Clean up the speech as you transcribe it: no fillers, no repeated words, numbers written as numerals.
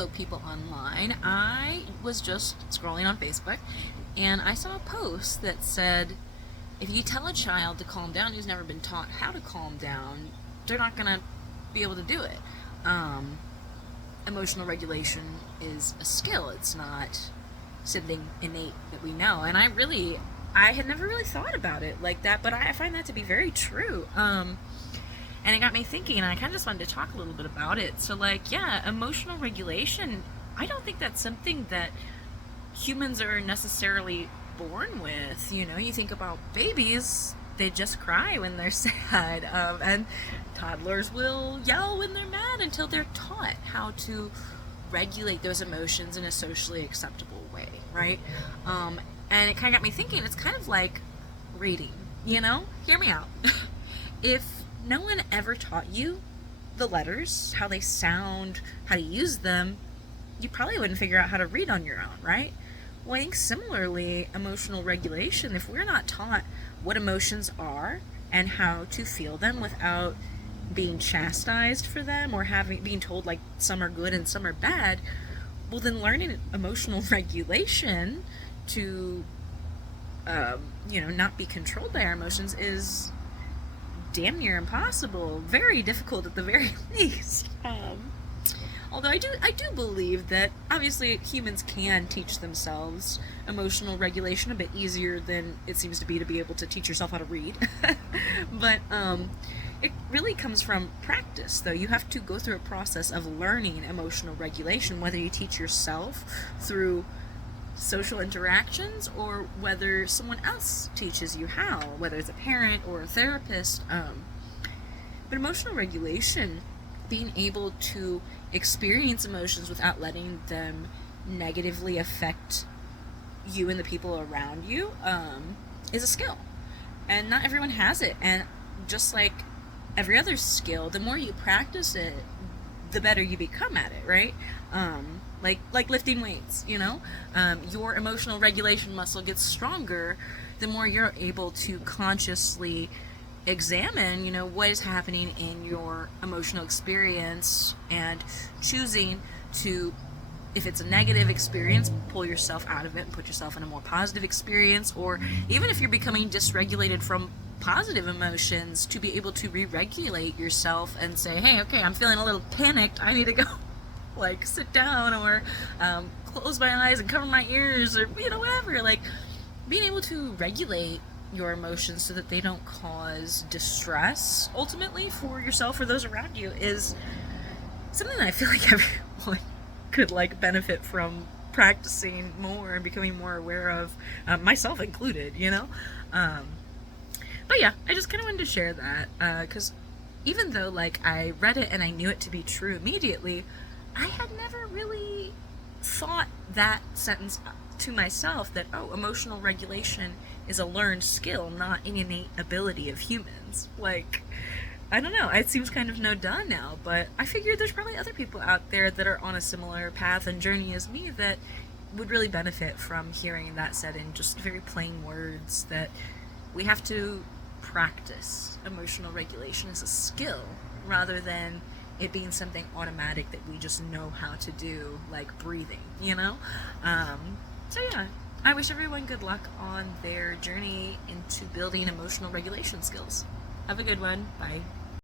follow people online, I was just scrolling on Facebook and I saw a post that said if you tell a child to calm down who's never been taught how to calm down, they're not going to be able to do it. Um, Emotional regulation is a skill, it's not something innate that we know. And I had never really thought about it like that, but I find that to be very true. And it got me thinking, and I kind of just wanted to talk a little bit about it. So, like, yeah, emotional regulation, I don't think that's something that humans are necessarily born with. You know, you think about babies, they just cry when they're sad, and toddlers will yell when they're mad until they're taught how to regulate those emotions in a socially acceptable way, right? And it kind of got me thinking, it's kind of like reading, you know? Hear me out. If no one ever taught you the letters, how they sound, how to use them, you probably wouldn't figure out how to read on your own, right? Well, I think similarly, emotional regulation, if we're not taught what emotions are and how to feel them without being chastised for them or being told like some are good and some are bad, well, then learning emotional regulation to not be controlled by our emotions is damn near impossible, very difficult at the very least. Although I do believe that obviously humans can teach themselves emotional regulation a bit easier than it seems to be able to teach yourself how to read. But it really comes from practice, though. You have to go through a process of learning emotional regulation, whether you teach yourself through social interactions or whether someone else teaches you how, whether it's a parent or a therapist. But emotional regulation, being able to experience emotions without letting them negatively affect you and the people around you, is a skill. And not everyone has it. And just like every other skill, the more you practice it, the better you become at it, right? Like lifting weights, your emotional regulation muscle gets stronger the more you're able to consciously examine, what is happening in your emotional experience and choosing to, if it's a negative experience, pull yourself out of it and put yourself in a more positive experience, or even if you're becoming dysregulated from positive emotions, to be able to re-regulate yourself and say, hey, okay, I'm feeling a little panicked, I need to go like sit down or close my eyes and cover my ears or whatever. Like being able to regulate your emotions so that they don't cause distress ultimately for yourself or those around you is something that I feel like everyone could like benefit from practicing more and becoming more aware of, myself included. But yeah, I just kind of wanted to share that because even though like I read it and I knew it to be true immediately, I had never really thought that sentence to myself, that, oh, emotional regulation is a learned skill, not an innate ability of humans. Like, I don't know, it seems kind of no done now, but I figured there's probably other people out there that are on a similar path and journey as me that would really benefit from hearing that said in just very plain words, that we have to practice emotional regulation as a skill rather than it being something automatic that we just know how to do, like breathing. So yeah, I wish everyone good luck on their journey into building emotional regulation skills. Have a good one. Bye.